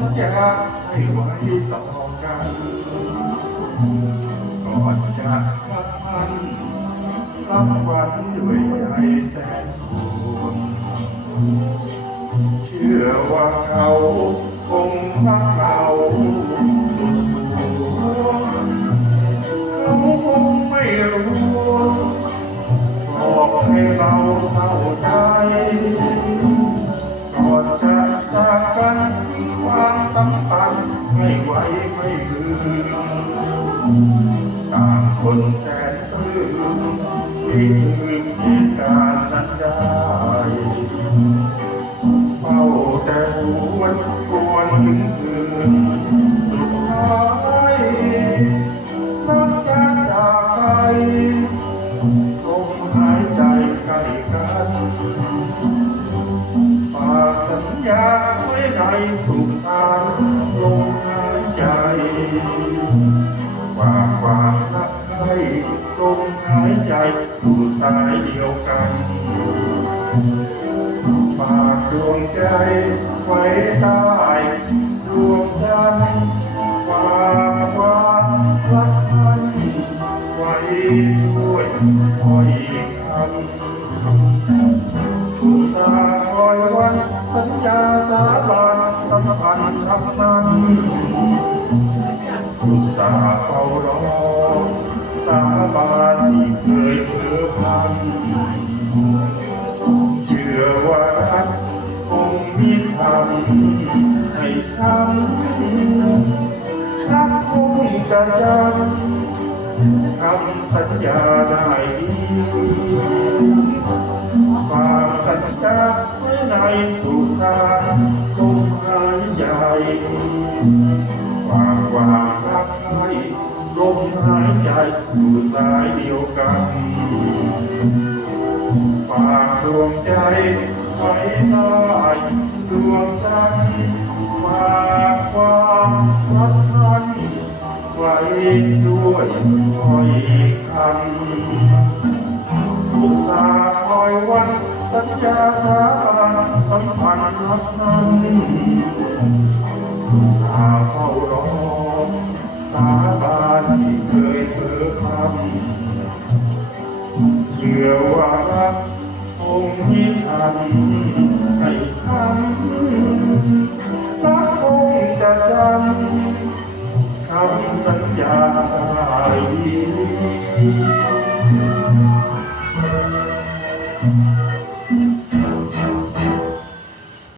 ญญาให้ไว้ต่อกันก่อนจะพักพันรับวันด้วยใจแสนห่วงเชื่อว่าเขาคงรักเราสุดหัวเขาคงไม่รู้บอกให้เราเศร้าใจก่อนจะจากกันความสัมพันธ์ไม่ไหวไม่ลืมต่างคนแสนปลื้มที่ลืมเหตุการณ์นั้นได้เฝ้าแต่หวนกวนถึงคืนสุดท้ายรักจากไปลมหายใจใกล้กันฝากสัญญาไว้ในสุขทางลมหายใจฝากความรักให้ลมหายใจอยู่สายเดียวกันฝากดวงใจไว้ใต้ดวงจันทร์ฝากความรักนั้นไว้ด้วยคอยคำทุกสาคอยวันสัญญาสาบานสัมพันธ์คำนั้นทุกสาเฝ้ารอสาบานที่เคยเพ้อพันเชื่อว่ารักคงมีทำให้ช้ำรักคงจะจำคำสัญญาได้ดีฝากสัญญาไว้ในสุขทางลมหายใจฝากความรักให้ลมหายใจอยู่สายเดียวกันฝากดวงใจไว้ใต้ดวงจันทร์ฝากความรักนั้นไว้ด้วยคอยคำทุกสาคอยวันสัญญาสาบานสัมพันธ์รักนั้นทุกสาเฝ้ารอสาบานที่เคยเพ้อคำเชื่อว่ารักคงมีทำให้คำรักคงจะจำคำสัญญาได้ดี